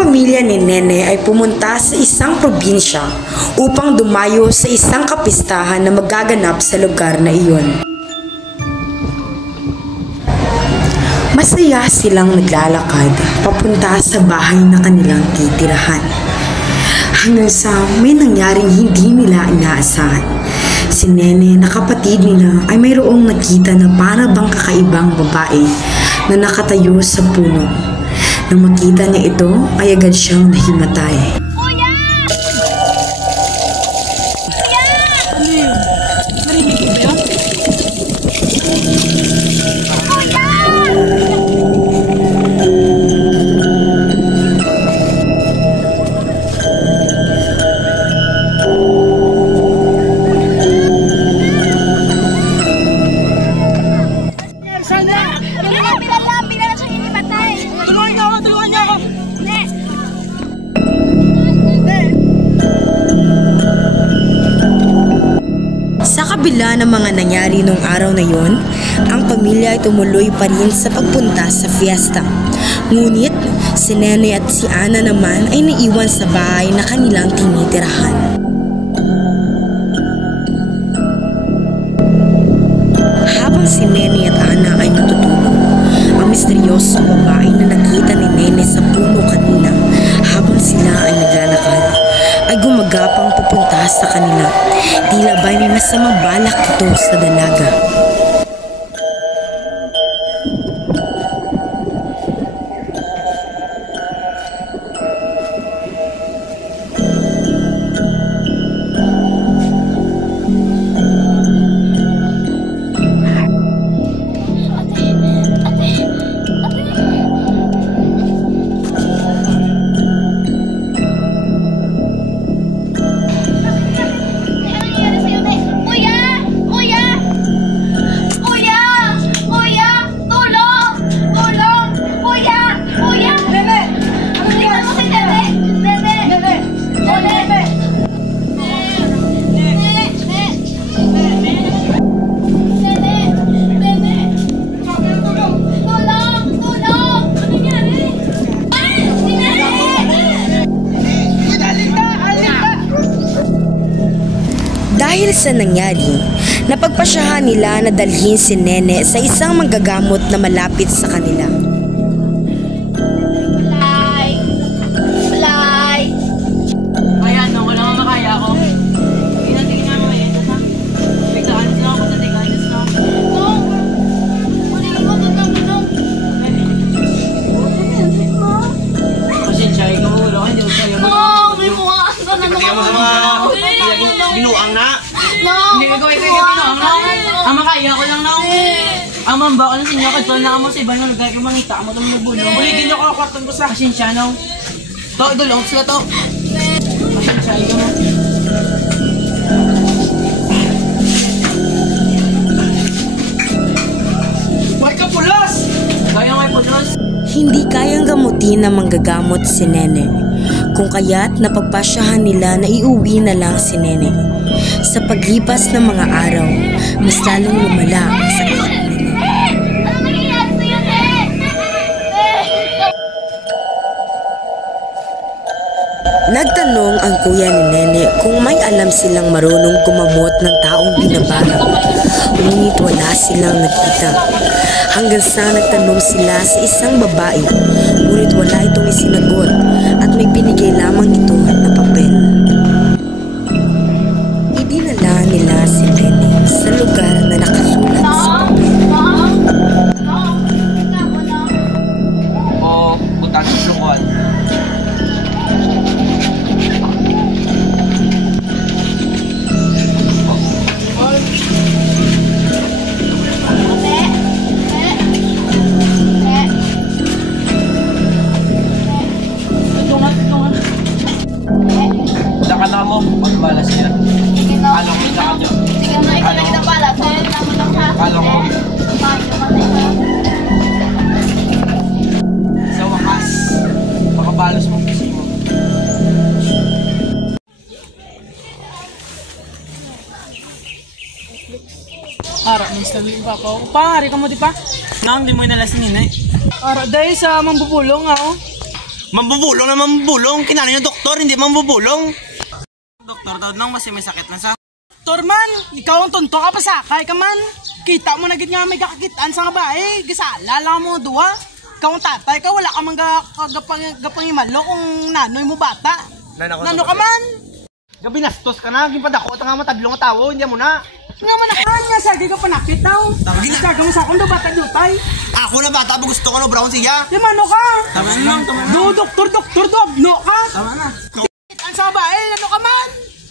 pamilya ni Nene ay pumunta sa isang probinsya upang dumayo sa isang kapistahan na magaganap sa lugar na iyon. Masaya silang naglalakad papunta sa bahay na kanilang titirahan. Hanggang sa may nangyaring hindi nila inaasahan. Si Nene na kapatid nila ay mayroong nakita na para bang kakaibang babae na nakatayo sa puno. Nang makita niya ito, ay agad siyang nahimatay. Kuya! Kuya! Ano yun? Narinig mo ba yun? Kuya! Bilang siya hinimatay. Tulungan niyo ako! Tulungan niyo ako! Sa kabila ng mga nangyari nung araw na yon, ang pamilya ay tumuloy pa rin sa pagpunta sa fiesta. Ngunit, si Nene at si Ana naman ay naiwan sa bahay na kanilang tinitirahan. Habang si Nene at Ana ay natutulog, ang misteryosong babae na nakita ni Nene sa puno kanina habang sila ay naglalakad ay gumagapang pupunta sa kanila. Tila ba'y may masamang balak ito sa dalaga. Dahil sa nangyari, napagpasyahan nila na dalhin si Nene sa isang manggagamot na malapit sa kanila. Balay! Ayan, no, wala nga makaya ako. Tingnan nga mo eh. Biglaan sila ako sa tiganas na. Tulong! Kunin mo, tulong! Pasensya, ikaw wala ka, hindi ko sa'yo. May bukas ka na naman! Binuang na. Hindi ko ikaw binuang na. Ang makaya ko lang na. Ang mamba ko lang sa inyo, kadto na mo sa iba nung nagkaya ko mangita mo itong nagbulong. Buligin niyo ko kwartong ko sa. Pasensya, no? To, dulong sila to. Pasensya, ikaw mo. Huwag ka pulos! Kaya may pulos. Hindi kayang gamutin ng manggagamot si Nene, kung kaya't napagpasyahan nila na iuwi na lang si Nene. Sa paglipas ng mga araw, mas lalong lumala ang sakit ni Nene. Ano nangyayari sa'yo, Nen? Nagtanong ang kuya ni Nene kung may alam silang marunong gumamot ng taong binabara. Ngunit wala silang nakita. Hanggang sa nagtanong sila sa isang babae, ngunit wala itong isinagot at may binigay lamang ito na papel. Idinala nila si Nene sa lugar na nakasulat sa papel. O, butang sa lukuan. Daka mo, magbalas niya. Alam ko sa kanya. Sige na, ikaw na kita pala. Sa'yo naman ang sa... Alam ko. Sa wakas, makabalos mo kasi mo. Ara, may sabihin pa ako. Pare ka mo di pa? Nang di mo inalasingin eh. Ara, dahil sa mambubulong ako. Mambubulong na mambubulong. Kinala niyo doktor, hindi mambubulong. Doktor daw nang mas may sakit na sa. Doktor man, ikaw ang tunto ka pa sakay ka man. Kita mo na gid nga may kakakitaan sa babae. Gisala lang mo duwa. Ikaw ang tatay ka, wala ka man gapangimalo kung nanoy mo bata. Nano ka man? Gabinastos ka na, gipadako ta nga matadlong nga tawo, hindi mo na. Nga man nakaan nga, sagi ka panakit daw. Saga mo sa akong daw bata dutay. Ako na bata, gusto ko no brown siya. Di mano ka? Tama na. Doktor, do abno ka? Tama na. Ang sa babae, ano ka man?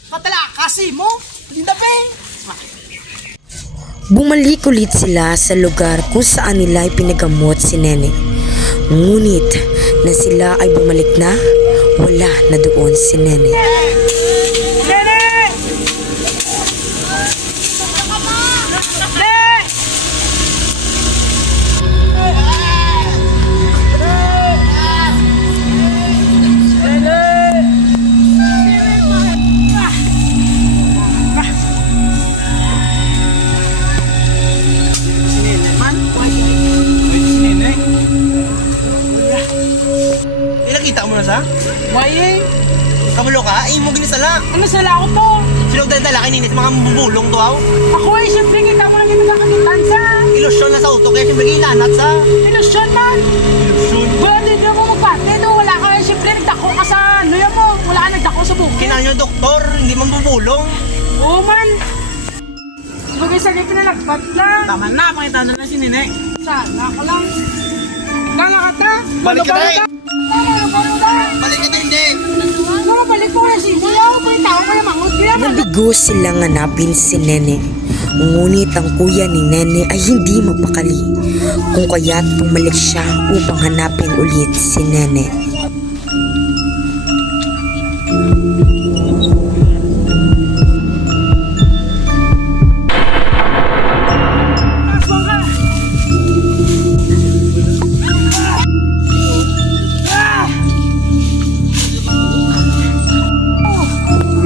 Patalakasi mo? Lindapin! Bumalik ulit sila sa lugar kung saan nila ipinagamot si Nene. Ngunit na sila ay bumalik na, wala na doon si Nene. Nakita mo na sa? Waye, Kamulo ka? Ay mo ginisala. ano sala ako to? Sino dala kininis mga bubulong to aw? Ako ay siyempre kita mo lang yung nagkakakitaan sa Ilusyon na sa utok kaya siyempre ginanat sa. ilusyon man. Ilusyon. Wala din mo magpate do, wala ka siyempre nagdako ka sa ano yan mo, wala ka nagdako sa bukid. Kinala niyo doktor, hindi man bubulong. Oo man. Bagay sa gipin na nagpat lang. Tama na, pakita na si Nene. Sana ka lang. Kala ka ta? Balik ka tayo. Balik Balik ka tayo hindi. Mga balik ko na siya. Ako po yung tao ko yung mangot. Nabigo silang hanapin si Nene. Ngunit ang kuya ni Nene ay hindi mapakali. Kung kaya't bumalik siya upang hanapin ulit si Nene.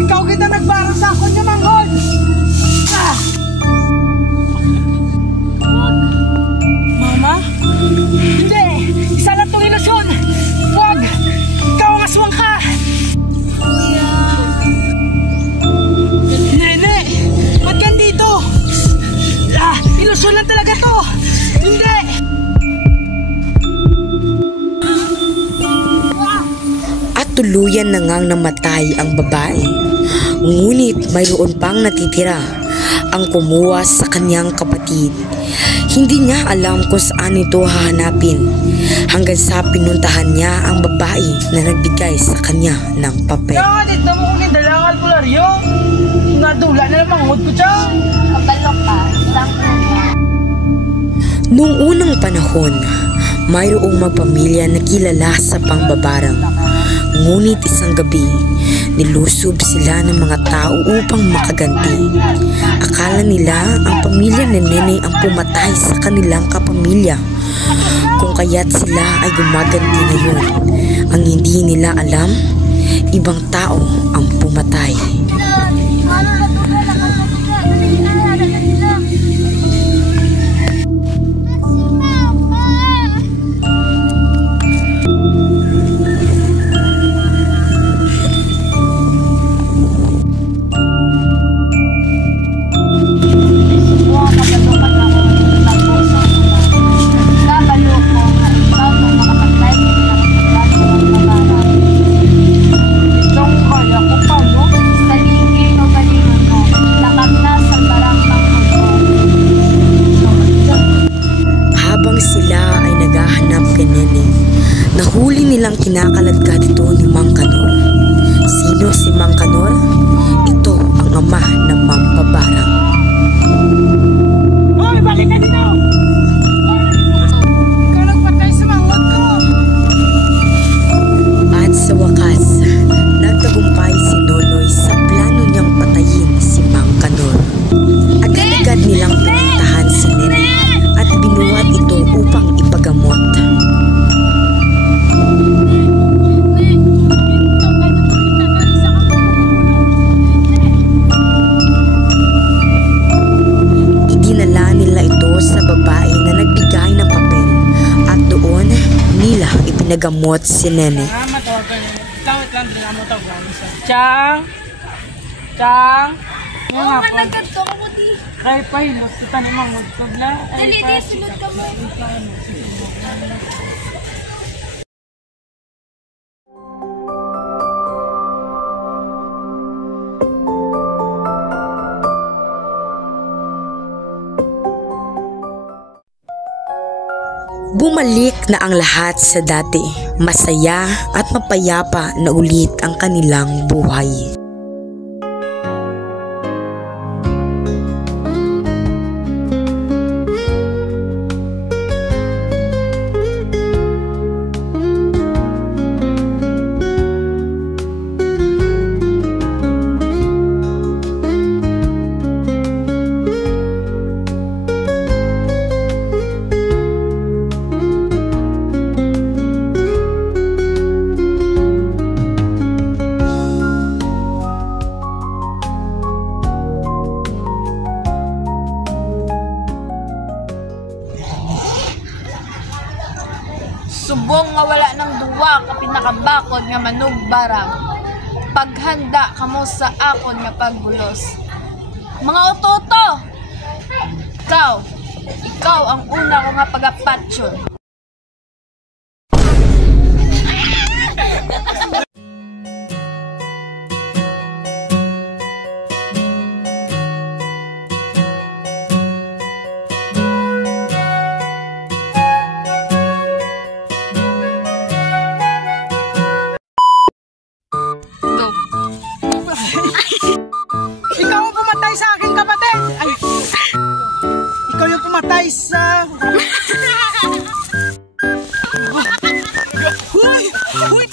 Ikaw kita nagbarang sa ako niya manghod. Mama? Hindi! Isa lang itong ilusyon! Huwag! Ikaw ang aswang ka! Nene! Ba't ka dito? Ilusyon lang talaga to! Hindi! At tuluyan na ngang namatay ang babae. Ngunit mayroon pang natitira, ang kumuha sa kanyang kapatid. Hindi niya alam kung saan ito hahanapin hanggang sa pinuntahan niya ang babae na nagbigay sa kanya ng papel. Dito mo kung kindalang albularyo. Nadula na lang manghod ko siya. Kabalok ka. Lang na. Noong unang panahon, mayroong magpamilya na kilala sa pangbabarang. Ngunit isang gabi, nilusob sila ng mga tao upang makaganti. Akala nila ang pamilya ni Nene ang pumatay sa kanilang kapamilya. Kung kaya't sila ay gumaganti ngayon. Ang hindi nila alam, ibang tao ang pumatay. Nahuli nilang kinakaladkad ito ni Mang Kanor. Sino si Mang Kanor? Ito ang ama ng Mambabarang. Hoy, balik ka dito! Ikaw nagpatay sa manghod ko! At sa wakas, nagtagumpay si Nonoy sa plano niyang patayin si Mang Kanor. Agad-agad nilang pinuntahan si Nene at binuhat ito upang ipagamot. Nagamot si Nene. lang, di nga mo ito guys. Chang! Chang! Ngayon nga po. Nagkanto ka mo di. Kaya pa hilos, kita ni Mangod ko bla. Dali, di, sunod ka mo. Bumalik na ang lahat sa dati. Masaya at mapayapa na ulit ang kanilang buhay. Subong nga wala ng duwa ka pinakabakod nga manugbarang. Paghanda kamo sa akon nga pagbulos. Mga ototo! Ikaw ang una ko nga pagapatsyon. Ikaw ang pumatay sa aking kapatid! Ay! Ikaw yung pumatay sa... Huy! Huy!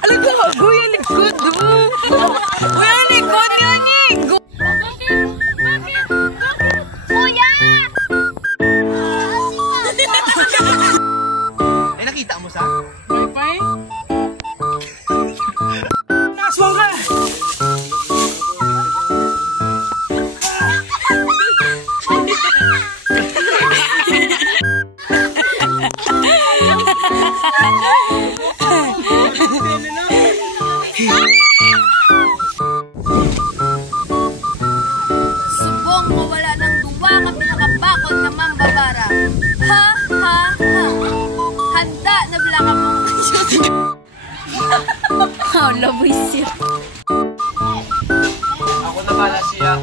Alam ko, huy, ang likod mo! Huy, ang likod nga ni! Bakit? Kuya! Eh, nakita mo sa? Wi-Fi? Naswang ka! Subong mo wala ng duwa ka pinakabakod nga mambabara. Ha, ha, ha. Handa na bala ka mong Oh, love is you. Ako na bala siya.